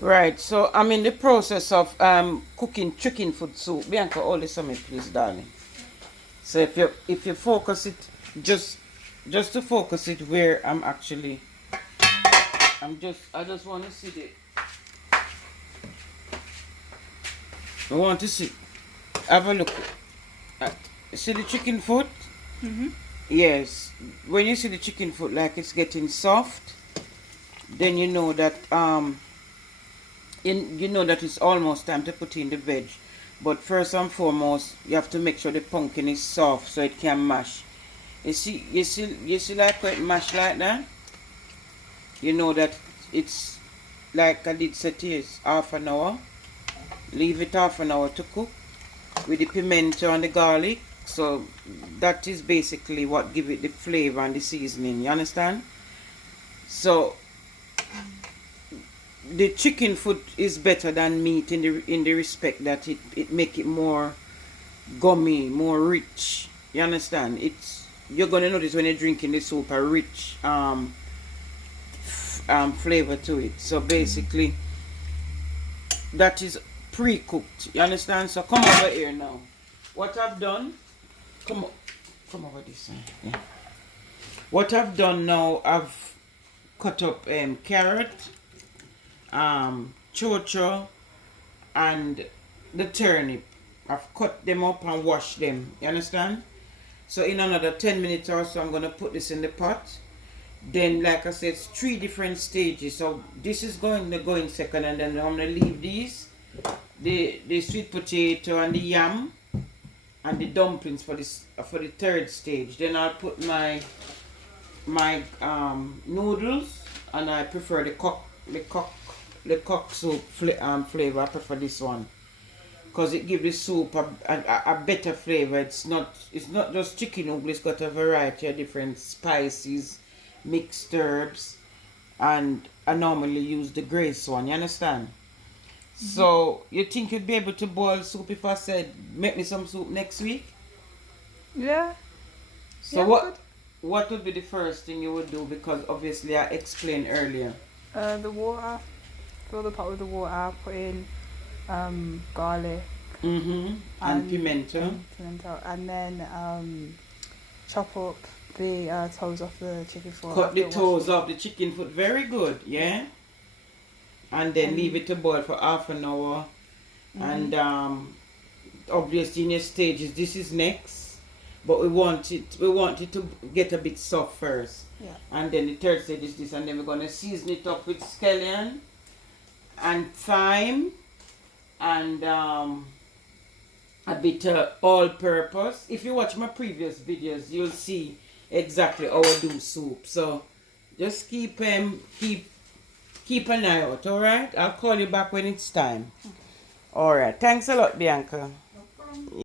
Right, so I'm in the process of cooking chicken foot soup. Bianca, hold this on me, please, darling. So if you focus it, just just to focus it where I just want to see the I want to see have a look. Uh, See the chicken foot? Mm-hmm. Yes. When you see the chicken foot like it's getting soft, then you know that it's almost time to put in the veg. But first and foremost, you have to make sure the pumpkin is soft so it can mash. You see like when it mash like that? You know that it's like I did say to you, it's half an hour. Leave it half an hour to cook with the pimento and the garlic. So that is basically what give it the flavor and the seasoning. You understand? So the chicken foot is better than meat in the respect that it make it more gummy, more rich. You understand? You're gonna notice when you're drinking the soup a rich flavor to it. So basically that is pre-cooked. You understand? So come over here now. What I've done, come come over this side. Yeah. What I've done now, I've cut up carrot, chocho, and the turnip. I've cut them up and washed them. You understand? So in another 10 minutes or so, I'm gonna put this in the pot. Then, like I said, it's three different stages. So this is going to go in second, and then I'm gonna leave these, the sweet potato and the yam and the dumplings for the third stage. Then I'll put my noodles, and I prefer the cock soup flavor. I prefer this one because it gives the soup a better flavor. It's not just chicken noodle. It's got a variety of different spices, mixed herbs, and I normally use the grace one. You understand? So you think you'd be able to boil soup if I said make me some soup next week? Yeah. So Yeah, good. what would be the first thing you would do? Because obviously I explained earlier. The water. Fill the pot with the water. Put in garlic Mm-hmm. And pimento. pimento, and then chop up the toes off the chicken foot. Cut the after toes washing. off the chicken foot. Very good. Yeah. And then leave it to boil for half an hour. And obviously in your stages, this is next. But we want it to get a bit soft first. Yeah. And then the third stage is this, and then we're gonna season it up with scallion and thyme and a bit of all-purpose. If you watch my previous videos, you'll see exactly how I do soup. So just keep an eye out. All right, I'll call you back when it's time. All right, thanks a lot, Bianca.